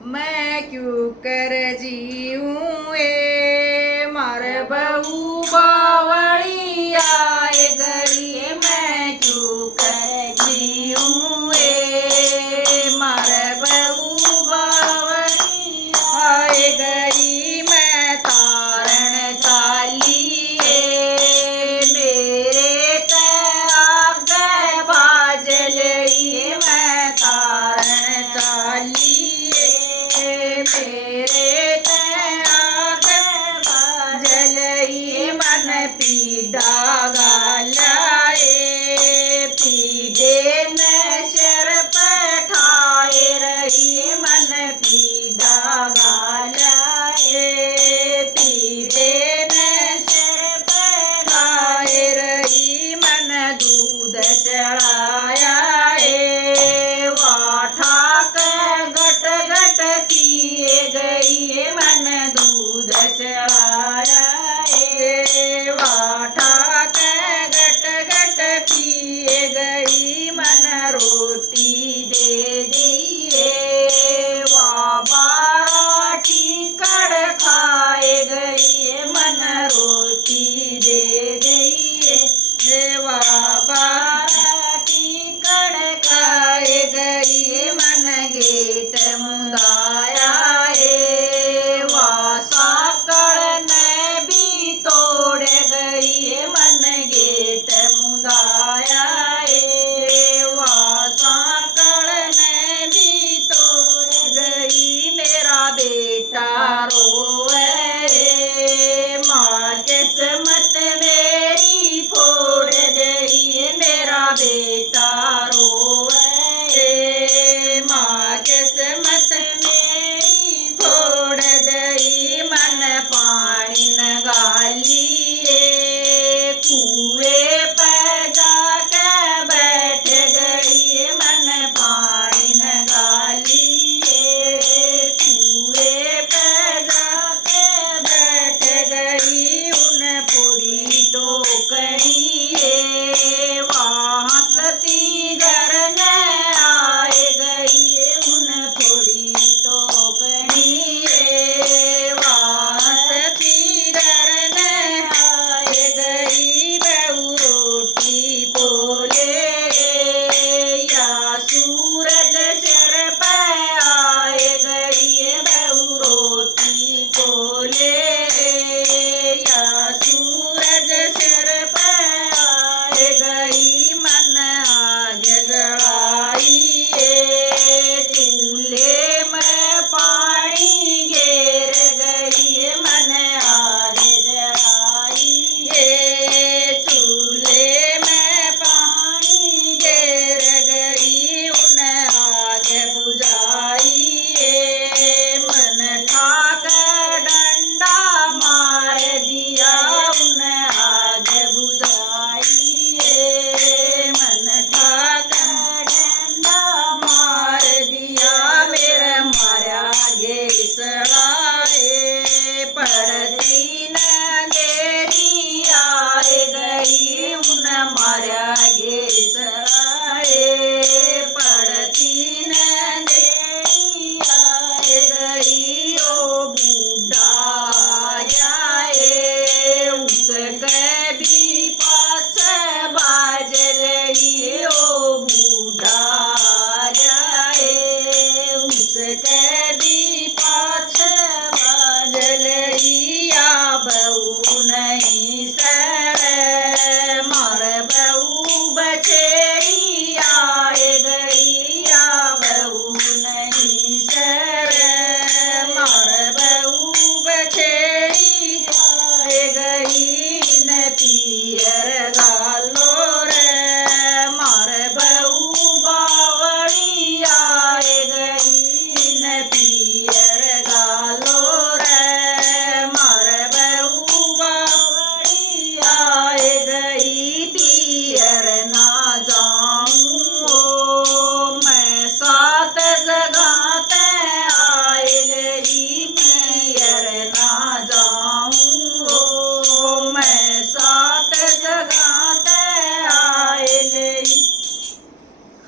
मैं क्यों कर जीऊं ए मारे बहू बावड़ी आए गई मैं क्यों कर जीऊं ए मारे बहू बावड़ी आए गई मैं तारण चाली मेरे ते आगे बाज लई मैं तारण चाली मेरे ते आगे बाजलई मन पीड़ा गालाए पीड़े न सिर पठाए रही मन पीड़ा गालाए पीड़े न सिर पठाए रही मन दूध चढ़ाया पिए गई मन दूध चढ़ाया वाठा के गट पिए गई मन रोटी दे दिए वा बाटी कड़ खाए गई मन रोटी दे दिए वा बाटी कड़ खाए गई मन गेट मुदाया मन गेट मुदाया साकड़ ने भी तोड़ गई मेरा बेटा रोए माँ किस्मत मेरी फोड़ गई मेरा बेटा रोए माँ किस्मत मेरी फोड़ गई मन पानी न गाली कुएं पे जाके बैठ गई मन पानी न गाली कुएं पे जाके बैठ गई उन पूरी टोकरी वहाँ सती घर न आए गई उन पूरी टोकरी वहाँ सती घर न आए गई रोटी बोले या सूरज सिर पे आए गई बहू रोटी बोले या सूरज सिर पे आए गई मन आगे जलाई चूल्हे में पानी घेर गई मन आगे जलाई चूल्हे में पानी घेर गई उन आगे बुझाई मन ठाक डंडा मार दिया उन आगे बुझाई मन ठाक डंडा मार दिया मेरे मारा गे सड़ाए पड़ती न देरी आए गई उन मारा गे सड़ाए पड़ती न देरी आए गई ओ बूढ़ा जाए उसके भी पाछ बाज रही ओ बूढ़ा जाए उसके